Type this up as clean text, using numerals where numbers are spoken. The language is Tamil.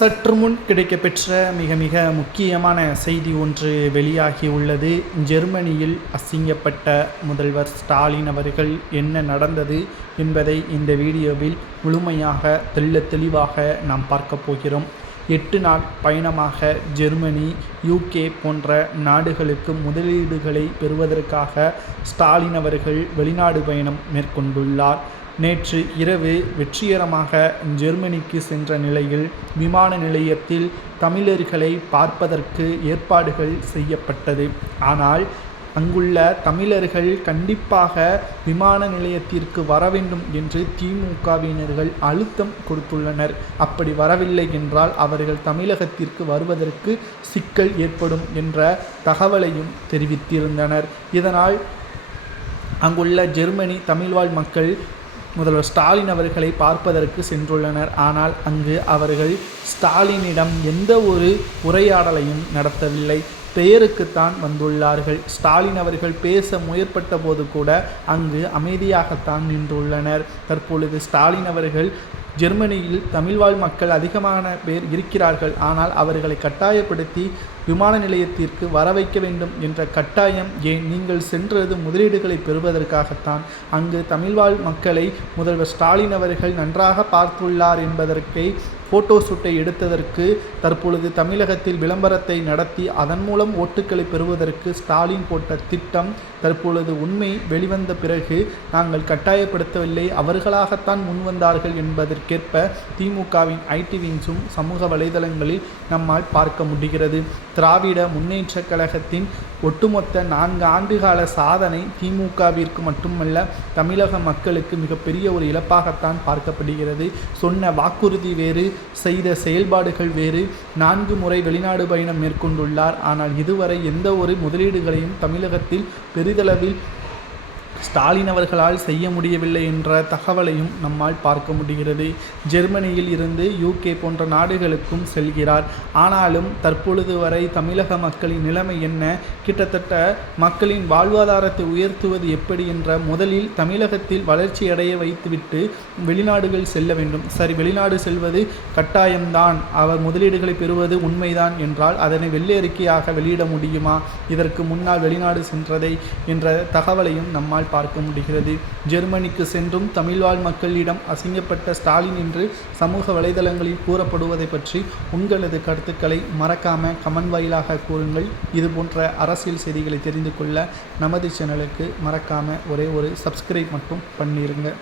சற்று முன் கிடைக்கப்பெற்ற மிக மிக முக்கியமான செய்தி ஒன்று வெளியாகியுள்ளது. ஜெர்மனியில் அசிங்கப்பட்ட முதல்வர் ஸ்டாலின் அவர்கள் என்ன நடந்தது என்பதை இந்த வீடியோவில் முழுமையாக தெளிவாக நாம் பார்க்க போகிறோம். 8 நாள் பயணமாக ஜெர்மனி, UK போன்ற நாடுகளுக்கு முதலீடுகளை பெறுவதற்காக ஸ்டாலின் அவர்கள் வெளிநாடு பயணம் மேற்கொண்டுள்ளார். நேற்று இரவு வெற்றிகரமாக ஜெர்மனிக்கு சென்ற நிலையில் விமான நிலையத்தில் தமிழர்களை பார்ப்பதற்கு ஏற்பாடுகள் செய்யப்பட்டது. ஆனால் அங்குள்ள தமிழர்கள் கண்டிப்பாக விமான நிலையத்திற்கு வர வேண்டும் என்று திமுகவினர்கள் அழுத்தம் கொடுத்துள்ளனர். அப்படி வரவில்லை என்றால் அவர்கள் தமிழகத்திற்கு வருவதற்கு சிக்கல் ஏற்படும் என்ற தகவலையும் தெரிவித்திருந்தனர். இதனால் அங்குள்ள ஜெர்மனி தமிழ்வாழ் மக்கள் முதல்வர் ஸ்டாலின் அவர்களை பார்ப்பதற்கு சென்றுள்ளனர். ஆனால் அங்கு அவர்கள் ஸ்டாலினிடம் எந்த ஒரு உரையாடலையும் நடத்தவில்லை. பெயருக்குத்தான் வந்துள்ளார்கள். ஸ்டாலின் அவர்கள் பேச முயற்பட்ட போது கூட அங்கு அமைதியாகத்தான் நின்றுள்ளனர். தற்பொழுது ஸ்டாலின் அவர்கள் ஜெர்மனியில் தமிழ்வாழ் மக்கள் அதிகமான பேர் இருக்கிறார்கள். ஆனால் அவர்களை கட்டாயப்படுத்தி விமான நிலையத்திற்கு வர வைக்க வேண்டும் என்ற கட்டாயம் ஏன்? நீங்கள் சென்றது முதலீடுகளை பெறுவதற்காகத்தான். அங்கு தமிழ்வாழ் மக்களை முதல்வர் ஸ்டாலின் அவர்கள் நன்றாக பார்த்துள்ளார் என்பதற்கை ஃபோட்டோ ஷூட்டை எடுத்ததற்கு தற்பொழுது தமிழகத்தில் விளம்பரத்தை நடத்தி அதன் மூலம் ஓட்டுக்களை பெறுவதற்கு ஸ்டாலின் போட்ட திட்டம் தற்பொழுது உண்மை வெளிவந்த பிறகு நாங்கள் கட்டாயப்படுத்தவில்லை, அவர்களாகத்தான் முன்வந்தார்கள் என்பதற்கேற்ப திமுகவின் IT விங்ஸும் சமூக வலைதளங்களில் நம்மால் பார்க்க முடிகிறது. திராவிட முன்னேற்ற கழகத்தின் ஒட்டுமொத்த 4 ஆண்டுகால சாதனை திமுகவிற்கு மட்டுமல்ல தமிழக மக்களுக்கு மிகப்பெரிய ஒரு இழப்பாகத்தான் பார்க்கப்படுகிறது. சொன்ன வாக்குறுதி வேறு, செய்த செயல்பாடுகள் வேறு. 4 முறை வெளிநாடு பயணம் மேற்கொண்டுள்ளார். ஆனால் இதுவரை எந்த ஒரு முதலீடுகளையும் தமிழகத்தில் பெரிதளவில் ஸ்டாலின் அவர்களால் செய்ய முடியவில்லை என்ற தகவலையும் நம்மால் பார்க்க முடிகிறது. ஜெர்மனியில் இருந்து UK போன்ற நாடுகளுக்கும் செல்கிறார். ஆனாலும் தற்பொழுது வரை தமிழக மக்களின் நிலைமை என்ன? கிட்டத்தட்ட மக்களின் வாழ்வாதாரத்தை உயர்த்துவது எப்படி என்ற முதலில் தமிழகத்தில் வளர்ச்சி அடைய வைத்துவிட்டு வெளிநாடுகள் செல்ல வேண்டும். சரி, வெளிநாடு செல்வது கட்டாயம்தான், அவர் முதலீடுகளை பெறுவது உண்மைதான் என்றால் அதனை வெள்ளை அறிக்கையாக வெளியிட முடியுமா? இதற்கு முன்னால் வெளிநாடு சென்றதை என்ற தகவலையும் நம்மால் பார்க்க முடிகிறது. ஜெர்மனிக்கு சென்றும் தமிழ்வாழ் மக்களிடம் அசிங்கப்பட்ட ஸ்டாலின் என்று சமூக வலைதளங்களில் கூறப்படுவதை பற்றி உங்களது கருத்துக்களை மறக்காம கமெண்ட் வாயிலாக கூறுங்கள். இது போன்ற அரசியல் செய்திகளை தெரிந்து கொள்ள நமது சேனலுக்கு மறக்காம ஒரே ஒரு சப்ஸ்கிரைப் மட்டும் பண்ணிருங்க.